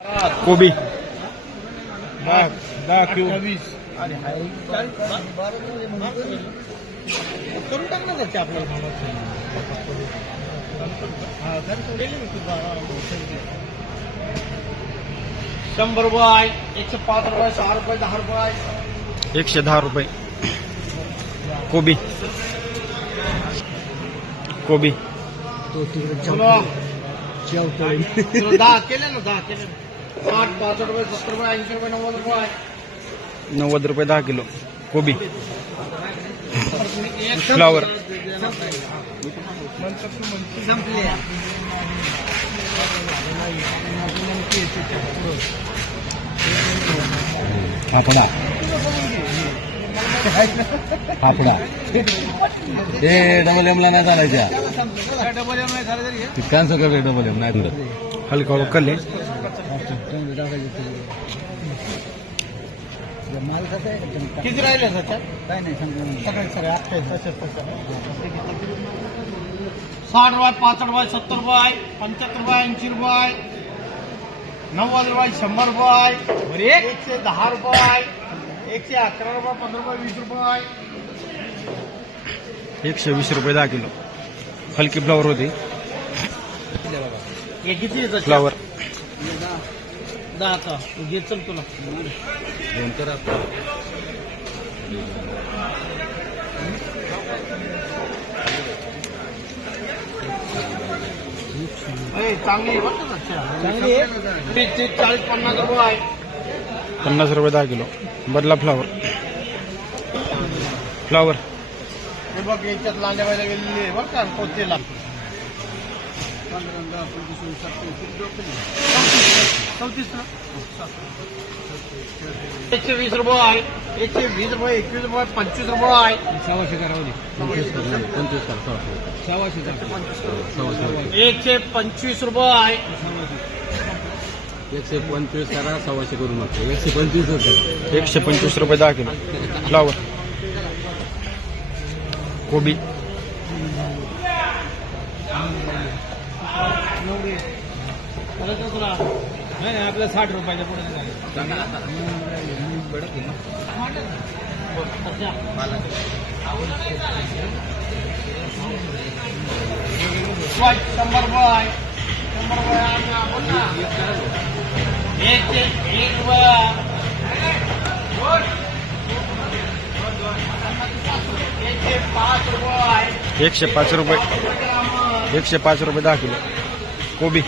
कोबी 10 क्यूब करून टाक ना घरचे आपल्याला 100 रुपये 105 रुपये 6 रुपये 10 रुपये 110 रुपये कोबी कोबी चलो 10 केले ना 10 केले 60 65 रुपये 70 रुपये 80 रुपये 90 रुपये 90 रुपये 10 किलो कोबी फ्लावर संपले फाफडा फाफडा ते डबल एमला नाही चालायच्या डबल एम नाही झालं तरी कॅन्सल करते डबल एम नाही तुला हलका कल्ले किती राहिले सध्या काय नाही सगळे सगळे आपले तसेच 60 रुपये 65 रुपये 70 रुपये 75 रुपये 80 रुपये 90 रुपये 100 रुपये 110 रुपये 111 रुपये 15 रुपये 20 रुपये 120 रुपये 10 किलो हलकी फ्लावर होती हे किती येतं फ्लावर 10 का घे चल तुला फोन करा चांगली आहे बरं का चांगली आहे 40 50 रुपये 50 रुपये 10 किलो बदला फ्लावर फ्लावर हे बघ याच्यात लांड्या व्हायला गेलेली आहे बरं का कोथीला 120 रुपये 120 रुपये 21 रुपये 25 रुपये 600 करावली 25 करा 125 रुपये 125 करा 600 करू नका 125 करा 125 रुपये 10 किलो फ्लावर कोबी नाही आपल्या 60 रुपयाच्या पुढे 100 रुपये 105 रुपये 105 रुपये 10 किलो कोबी